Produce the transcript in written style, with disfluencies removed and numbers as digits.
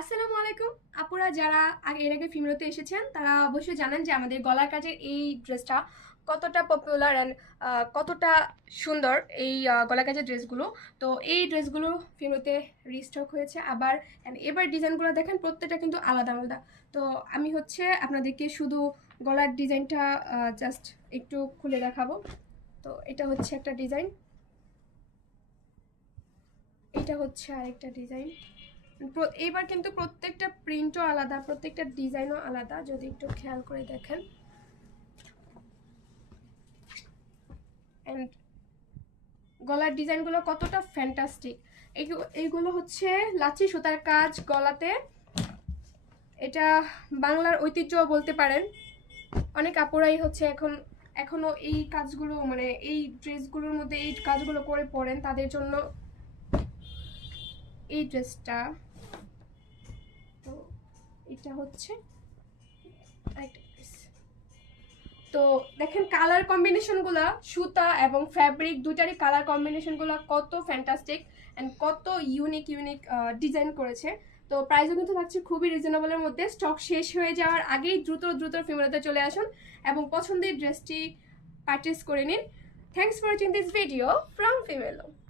আসসালামু আলাইকুম আপুরা, যারা এর আগে ফিমেলোতে এসেছেন তারা অবশ্যই জানেন যে আমাদের গলার কাজের এই ড্রেসটা কতটা পপুলার অ্যান্ড কতটা সুন্দর এই গলার কাজের ড্রেসগুলো। তো এই ড্রেসগুলো ফিমেলোতে রিস্টক হয়েছে আবার, অ্যান্ড এবার ডিজাইনগুলো দেখেন প্রত্যেকটা কিন্তু আলাদা আলাদা। তো আমি হচ্ছে আপনাদেরকে শুধু গলার ডিজাইনটা জাস্ট একটু খুলে দেখাবো। তো এটা হচ্ছে একটা ডিজাইন, এটা হচ্ছে আরেকটা ডিজাইন। এইবার কিন্তু প্রত্যেকটা প্রিন্টও আলাদা, প্রত্যেকটা ডিজাইনও আলাদা, যদি একটু খেয়াল করে দেখেন। অ্যান্ড গলার ডিজাইনগুলো কতটা ফ্যান্টাস্টিক। এইগুলো হচ্ছে লাচি সুতার কাজ গলাতে, এটা বাংলার ঐতিহ্য বলতে পারেন। অনেক আপুরাই হচ্ছে এখনো এই কাজগুলো, মানে এই ড্রেসগুলোর মধ্যে এই কাজগুলো করে পরেন, তাদের জন্য এই ড্রেসটা। তো এটা হচ্ছে আরেকটা ড্রেস। তো দেখেন কালার কম্বিনেশনগুলো, সুতা এবং ফ্যাব্রিক দুইটারই কালার কম্বিনেশনগুলো কত ফ্যান্টাস্টিক অ্যান্ড কত ইউনিক ইউনিক ডিজাইন করেছে। তো প্রাইসও কিন্তু থাকছে খুবই রিজনেবলের মধ্যে। স্টক শেষ হয়ে যাওয়ার আগেই দ্রুত দ্রুত ফিমেলোতে চলে আসুন এবং পছন্দের ড্রেসটি পারচেস করে নিন। Thanks for watching this video from ফিমেলো।